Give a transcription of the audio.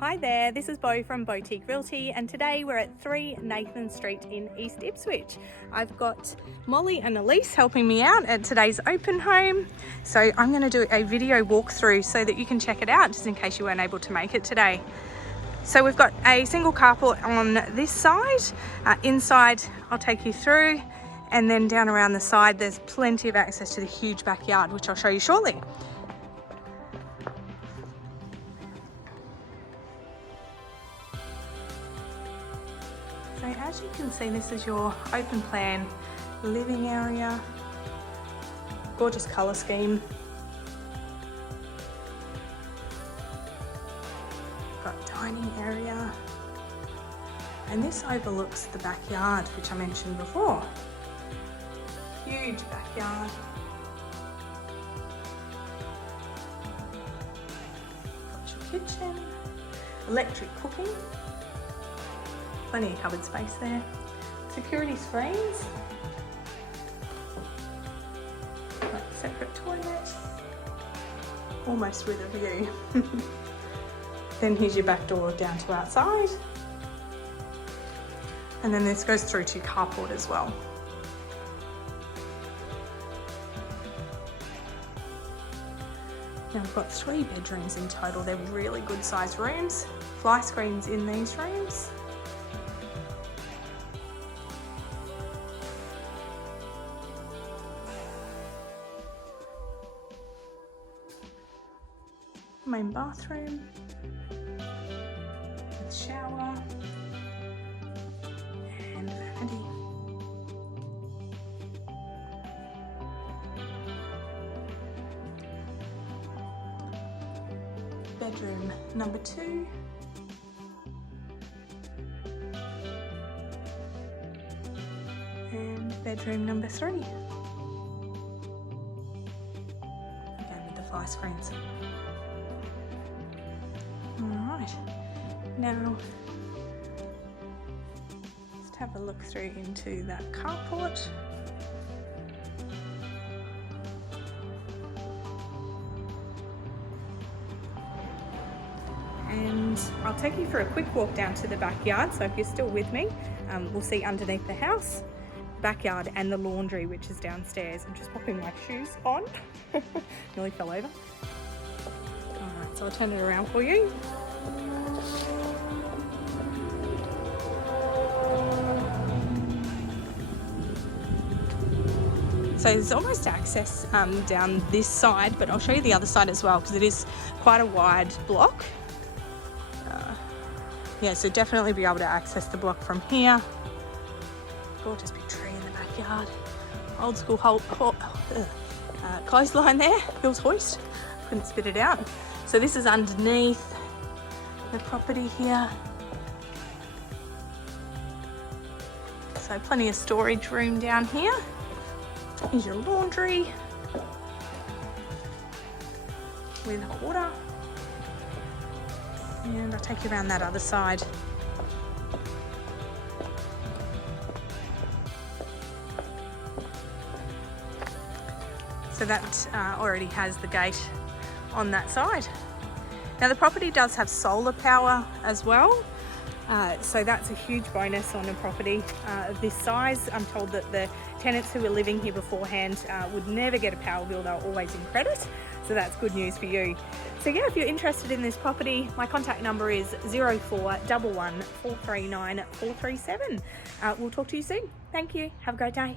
Hi there, this is Bo from Boutique Realty and today we're at 3 Nathan Street in East Ipswich. I've got Molly and Elise helping me out at today's open home. So I'm going to do a video walkthrough so that you can check it out just in case you weren't able to make it today. So we've got a single carport on this side. Inside I'll take you through, and then down around the side there's plenty of access to the huge backyard, which I'll show you shortly. So as you can see, this is your open plan living area. Gorgeous colour scheme. Got dining area. And this overlooks the backyard, which I mentioned before. Huge backyard. Got your kitchen, electric cooking. Plenty of cupboard space there. Security screens. Got a separate toilet. Almost with a view. Then here's your back door down to outside. And then this goes through to your carport as well. Now we've got 3 bedrooms in total. They're really good sized rooms. Fly screens in these rooms. Main bathroom with shower and vanity. Bedroom number 2. And bedroom number 3. Again with the fly screens. Alright, now let's have a look through into that carport. And I'll take you for a quick walk down to the backyard, so if you're still with me, we'll see underneath the house, the backyard and the laundry, which is downstairs. I'm just popping my shoes on. Nearly fell over. Alright, so I'll turn it around for you. So there's almost access down this side, but I'll show you the other side as well because it is quite a wide block. Yeah, so definitely be able to access the block from here. Gorgeous big tree in the backyard. Old school clothesline there, Bill's hoist. Couldn't spit it out. So this is underneath the property here. So plenty of storage room down here. Here's your laundry with hot water. And I'll take you around that other side. So that already has the gate on that side. Now the property does have solar power as well, so that's a huge bonus on a property of this size. I'm told that the tenants who were living here beforehand would never get a power bill. They were always in credit, so that's good news for you. So yeah, if you're interested in this property, my contact number is 0411 439 437. We'll talk to you soon. Thank you. Have a great day.